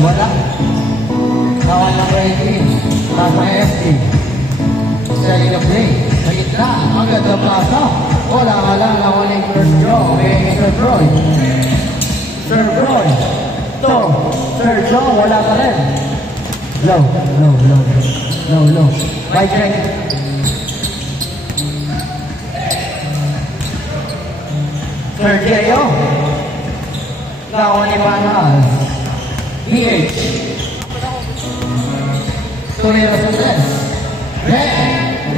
wala. Kawan ng rating. Nasa FT. Setting the play. Sa gitna. Agad na plaza. Wala ka lang na waling first draw. May Sir Broy. Sir Broy. To. Sir Joe. Wala ka rin. Low. Right check. Sir J.O. Lawan ni Panas. PH. Tornado success. Red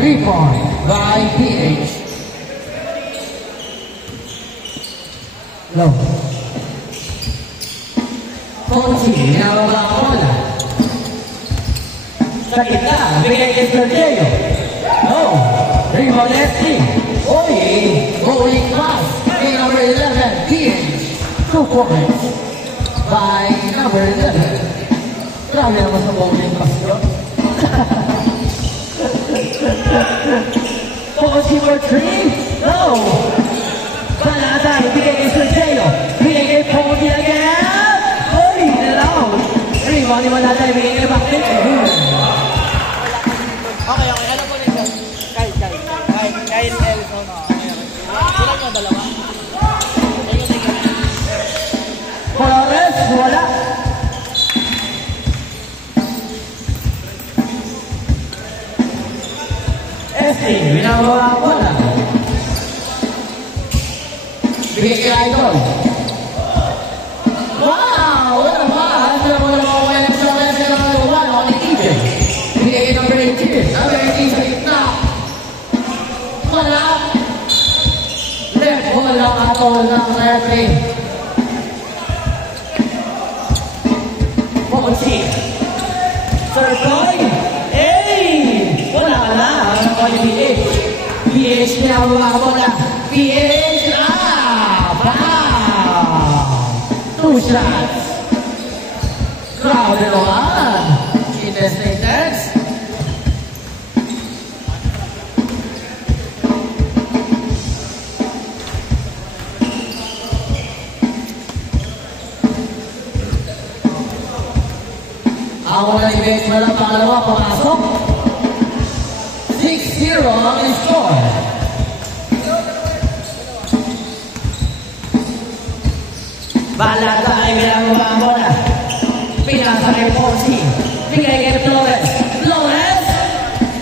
rebound by PH. Low. Ponchi, nababa ang bola. Sa gitna, bigay kay Sir J.O. Low. Rebound ST. Oy, going pass. Number 11, PH. 2 points by number 11. Grabe naman sa bowling pass yun. Ponchi for 3. No. Panatay, bigay kay Sir J.O. Bigay kay Ponchi again. Oy, nalaw. Rebound ni Manatay, bigay kay Bakit. Okay. Alam ko nito. Kyle Elson. Sila nyo dalawa. Flores, wala. Esti, binabawa ang bola. Bigay kay Idol. Wow! What a pass! Sila mo naman wala sa Flores na number 1 on the EJ. Bigay kay number 18. Number 18 sa gitna. Wala. Left ball ang atol ng referee. Ponchi. Sir Floyd. Hey! Wala ka na. Ano ko yung PH? PH niya ang mga bola. PH! Wow! 2 shots. Grabe naman. Intestines. Ako na i-bench mo lang pangalawa, pumasok. 6-0 ang score. Balata ay ginagawa mo na. Pinasa kay Ponchi. Bigay kay Flores. Flores?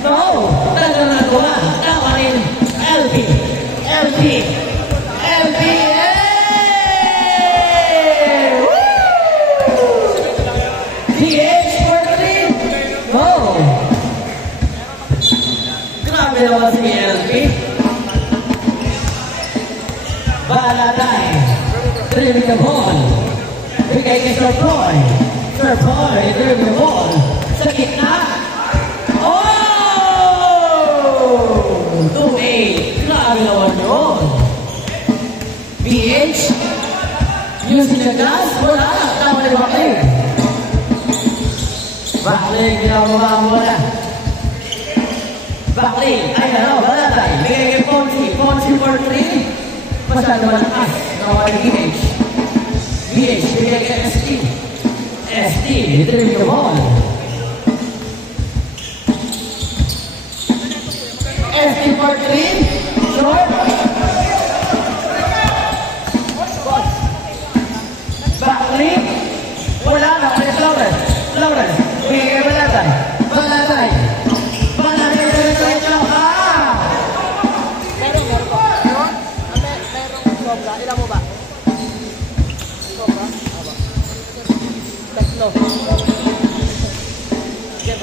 No! Talagang nagawa. Nakanin. LP. Naman si LP. Balatay. Dribbling the ball. Bigay kay Sir Boy. Sir Boy, dribbling the ball. Sa gitna. Oh! 2-8. Grabe naman yun. PH. Using the glass. Wala. Tama ni Bakling. Bakling, ginagawa mo na. Bakling, ay ano, Balatay, bigay kay Ponchi for 3. Masyado malakas, nawa ni BH. BH, bigay kay ST, dribbling the ball. ST for 3, short. Bakling, wala na, kay Flores, bigay kay Balatay. Ilan mo ba? Sobra? Aba. Tatlo. Okay, ba?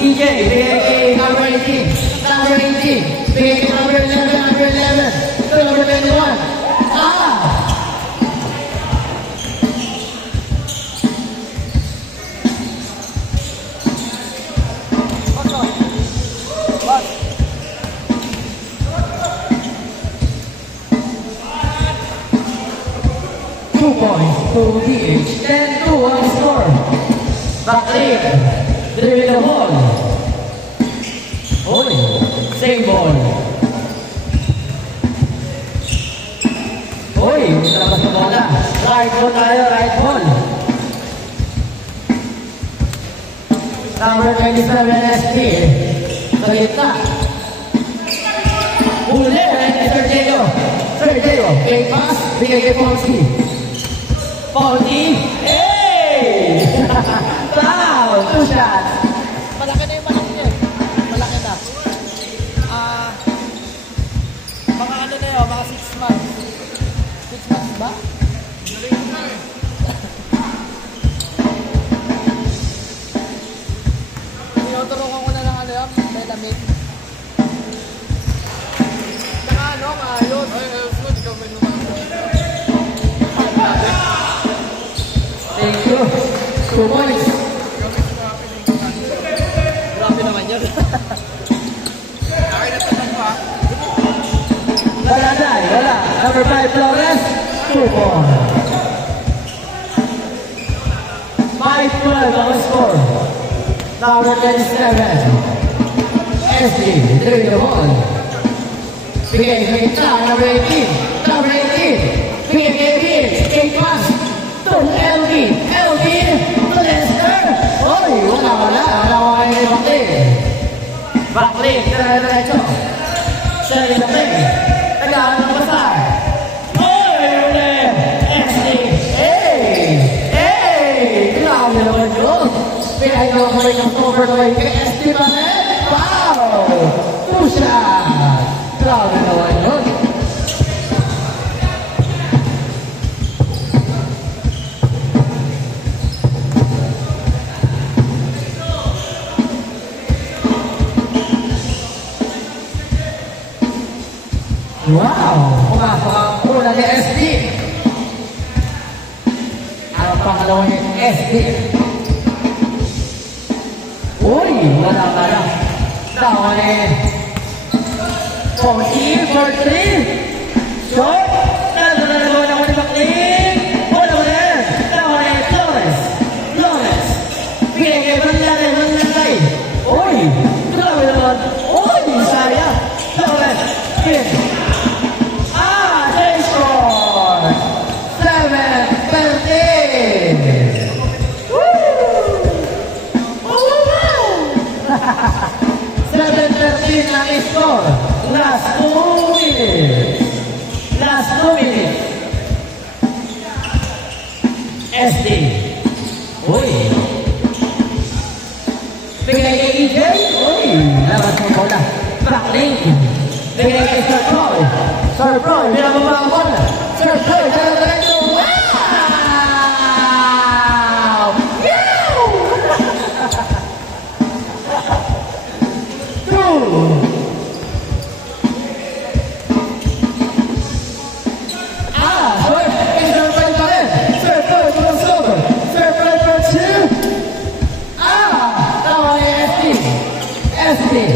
EJ, bigay number 18. Bigay number 11. Number 21. Points to DH, 10-2 ang score. Bakling, dribbling the ball. Oy, same ball. Oy, labas na bola. Right ball tayo, right ball. Number 27, ST. Sa gitna. Huli, Sergio. Sergio, fake pass, bigay kay Ponzi. Ponzi, hey! Foul, 2 shots. Malaki na yung manok niya. Malaki na. Mga ano na yun, mga 6 months. 6 months ba? Tinuturukan ko na lang ano yun, may lamig. Saka ano, maayos. Ay, sunod, ikaw may lumabas. Thank you. 2 points. Grabe naman yun. Wala na, wala. Number 5, Flores. 2 points. 5-12 ang score. Number 27. SG, 3 the ball. Bigay kay Ita, number 18. Number 18. Bigay kay Vince. Fake pass. To LB. LB. To Lester. Oy, wala. Wala ko kayo kay Bakli. Bakli, dire-diretso. Sari na play. Tagaan ng pasar. Oy, ulit. SG. Hey! Grabe naman yun. Pinahagawa ko rin ang cover na kay SG Banet. Wow! 2 shots. Grabe naman yun. Wow! Pumasok ang una ni SD. Ang pangalawa ni SD. Uy! Wala. Tawa ni Ponzi for 3. Short. Nalalaman ako ni Bakli. Wala. Tawa ni Flores. Bigay kay Manlalay. Uy! Grabe naman. Uy! Sayang. Flores. Pin. They score! 7-13! Woo! 7-13 ang score. Last 2 minutes. SD. Uy! Bigay kay EJ. Uy! Labas ng bola. Backlink. Bigay kay Sir Troy. Sir Troy, binababa ang bola. Sir Troy, dire-diretso. Wow! Two. Sir, Sir Troy pa rin. Sir Troy, crossover. Sir Troy for 2. Tawa ni SD.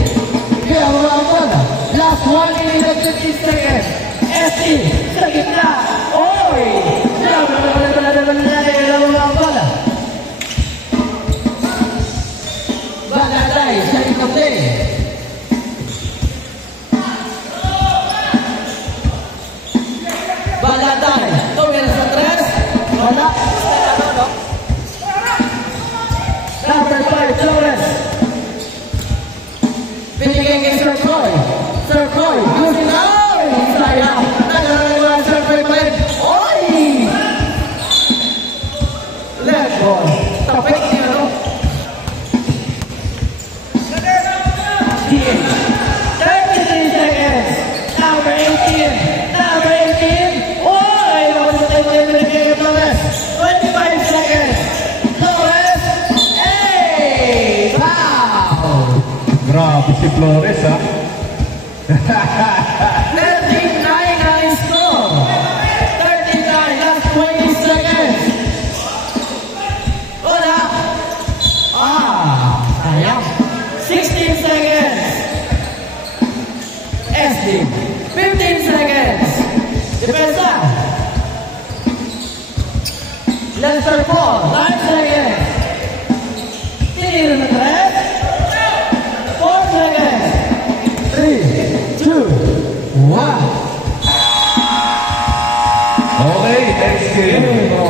Binababa ang bola. Last 1 minute and 15 seconds. SC, sa gitna. Oy! Bola. Balatay, sa gitna play. Balatay, tumira sa 3. Wala. Number 5, Flores. Binigay kay Sir Troy. Sir Troy, using out! Sayang! Naglalala Sir Troy pa rin. Oy! Let ball. Tapik niya, no? 33 seconds. Number 18. Oy! Nakasatay mo yung binigay kay Flores. 25 seconds. Flores. Hey! Wow! Grabe si Flores, ha? 39 ang score. 39, last 20 seconds. Wala. Sayang. 16 seconds. SD. 15 seconds. Depensa. Lester Paul. 9 seconds. Tinira na 3. 4 seconds. 3, 2, 1. X-Skill.